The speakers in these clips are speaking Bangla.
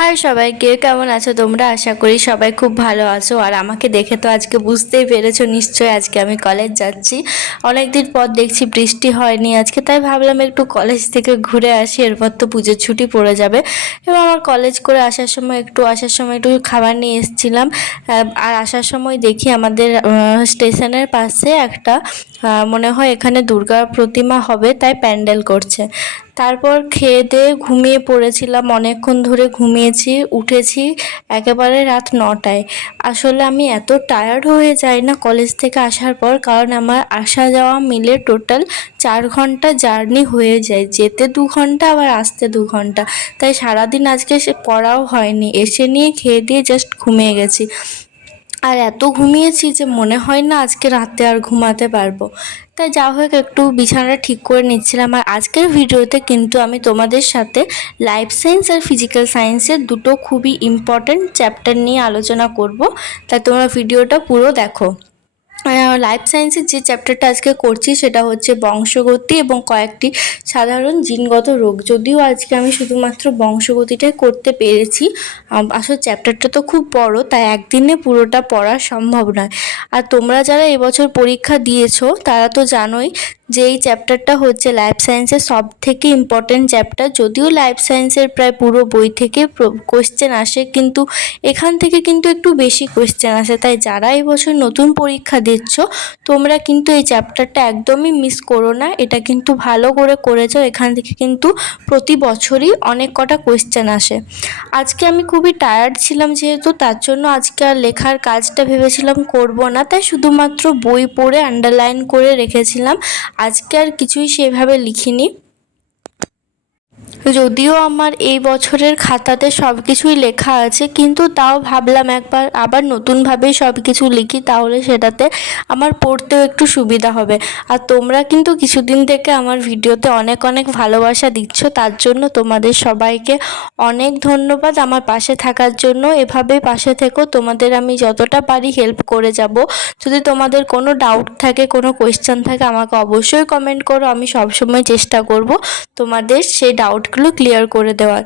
হাই সবাইকে, কেমন আছো তোমরা? আশা করি সবাই খুব ভালো আছো। আর আমাকে দেখে তো আজকে বুঝতেই পেরেছো নিশ্চয়ই, আজকে আমি কলেজ যাচ্ছি। অনেকদিন পর দেখছি বৃষ্টি হয়নি আজকে, তাই ভাবলাম একটু কলেজ থেকে ঘুরে আসি, এরপর তো পুজোর ছুটি পড়ে যাবে। এবং আমার কলেজ করে আসার সময় একটু খাবার নিয়ে এসেছিলাম। আর আসার সময় দেখি আমাদের স্টেশনের পাশে একটা মনে হয় এখানে দুর্গা প্রতিমা হবে, তাই প্যান্ডেল করছে। তারপর খেয়ে দিয়ে ঘুমিয়ে পড়েছিলাম, অনেকক্ষণ ধরে ঘুমিয়েছি, উঠেছি একেবারে রাত 9টায়। আসলে আমি এত টায়ার্ড হয়ে যাই না কলেজ থেকে আসার পর, কারণ আমার আসা যাওয়া মিলে টোটাল 4 ঘন্টা জার্নি হয়ে যায়, যেতে 2 ঘন্টা আবার আসতে 2 ঘন্টা। তাই সারাদিন আজকে সে পড়াও হয়নি, এসে নিয়ে খেয়ে দিয়ে জাস্ট ঘুমিয়ে গেছি। আর এত ঘুমিয়েছি যে মনে হয় না আজকে রাতে আর ঘুমাতে পারবো। তাই যা হোক একটু বিছানাটা ঠিক করে নিচ্ছিলাম। আর আজকের ভিডিওতে কিন্তু আমি তোমাদের সাথে লাইফ সায়েন্স আর ফিজিক্যাল সায়েন্সের দুটো খুবই ইম্পর্ট্যান্ট চ্যাপ্টার নিয়ে আলোচনা করব। তাই তোমরা ভিডিওটা পুরো দেখো। লাইফ সায়েন্সের যে চ্যাপ্টারটা আজকে করছি সেটা হচ্ছে বংশগতি এবং কয়েকটি সাধারণ জিনগত রোগ। যদিও আজকে আমি শুধুমাত্র বংশগতিটাই করতে পেরেছি, আসলে চ্যাপ্টারটা তো খুব বড়, তাই একদিনে পুরোটা পড়া সম্ভব নয়। আর তোমরা যারা এবছর পরীক্ষা দিয়েছো তারা তো জানোই যে এই চ্যাপ্টারটা হচ্ছে লাইফ সায়েন্সের সব থেকে ইম্পর্টেন্ট চ্যাপ্টার। যদিও লাইফ সায়েন্সের প্রায় পুরো বই থেকে কোয়েশ্চেন আসে, কিন্তু এখান থেকে কিন্তু একটু বেশি কোয়েশ্চেন আসে। তাই যারা এবছর নতুন পরীক্ষা দিচ্ছ তোমরা কিন্তু এই চ্যাপ্টারটা একদমই মিস করো না, এটা কিন্তু ভালো করে যাও। এখান থেকে কিন্তু প্রতি বছরই অনেক কটা কোয়েশ্চেন আসে। আজকে আমি খুবই টায়ার্ড ছিলাম যেহেতু, তার জন্য আজকে আর লেখার কাজটা ভেবেছিলাম করব না, তাই শুধুমাত্র বই পড়ে আন্ডারলাইন করে রেখেছিলাম। আজকে আর কিছুই সেভাবে লিখিনি। যদিও আমার এই বছরের খাতাতে সব কিছুই লেখা আছে, কিন্তু তাও ভাবলাম একবার আবার নতুনভাবেই সব কিছু লিখি, তাহলে সেটাতে আমার পড়তেও একটু সুবিধা হবে। আর তোমরা কিন্তু কিছুদিন থেকে আমার ভিডিওতে অনেক অনেক ভালোবাসা দিচ্ছ, তার জন্য তোমাদের সবাইকে অনেক ধন্যবাদ আমার পাশে থাকার জন্য। এভাবেই পাশে থেকো, তোমাদের আমি যতটা পারি হেল্প করে যাব। যদি তোমাদের কোনো ডাউট থাকে, কোনো কোয়েশ্চেন থাকে, আমাকে অবশ্যই কমেন্ট করো, আমি সবসময় চেষ্টা করব তোমাদের সেই ডাউটগুলো ক্লিয়ার করে দেওয়ার।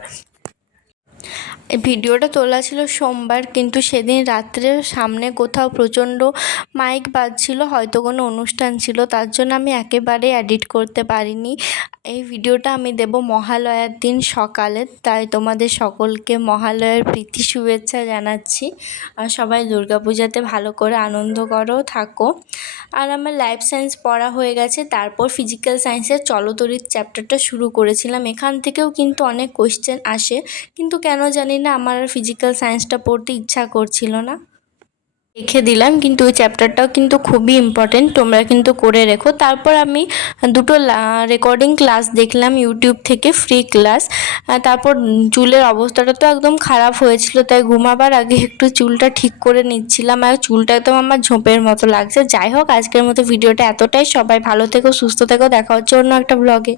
এই ভিডিওটা তোলা ছিল সোমবার, কিন্তু সেদিন রাত্রে সামনে কোথাও প্রচণ্ড মাইক বাজছিল, হয়তো কোনো অনুষ্ঠান ছিল, তার জন্য আমি একেবারে এডিট করতে পারিনি। এই ভিডিওটা আমি দেব মহালয়ার দিন সকালে, তাই তোমাদের সকলকে মহালয়ার প্রীতি শুভেচ্ছা জানাচ্ছি। আর সবাই দুর্গাপূজাতে ভালো করে আনন্দ করো, থাকো। আর আমার লাইফ সায়েন্স পড়া হয়ে গেছে, তারপর ফিজিক্যাল সায়েন্সের চলতরিৎ চ্যাপ্টারটা শুরু করেছিলাম। এখান থেকেও কিন্তু অনেক কোয়েশ্চেন আসে, কিন্তু কেন জানি না আমার আর ফিজিক্যাল সায়েন্সটা পড়তে ইচ্ছা করছিল না, রেখে দিলাম। কিন্তু ওই চ্যাপ্টারটাও কিন্তু খুবই ইম্পর্টেন্ট, তোমরা কিন্তু করে রেখো। তারপর আমি দুটো রেকর্ডিং ক্লাস দেখলাম ইউটিউব থেকে, ফ্রি ক্লাস। তারপর চুলের অবস্থাটা তো একদম খারাপ হয়েছিল, তাই ঘুমাবার আগে একটু চুলটা ঠিক করে নিচ্ছিলাম। আর চুলটা একদম আমার ঝোপের মতো লাগছে। যাই হোক, আজকের মতো ভিডিওটা এতটাই। সবাই ভালো থেকো, সুস্থ থেকো, দেখা হচ্ছে অন্য একটা ব্লগে।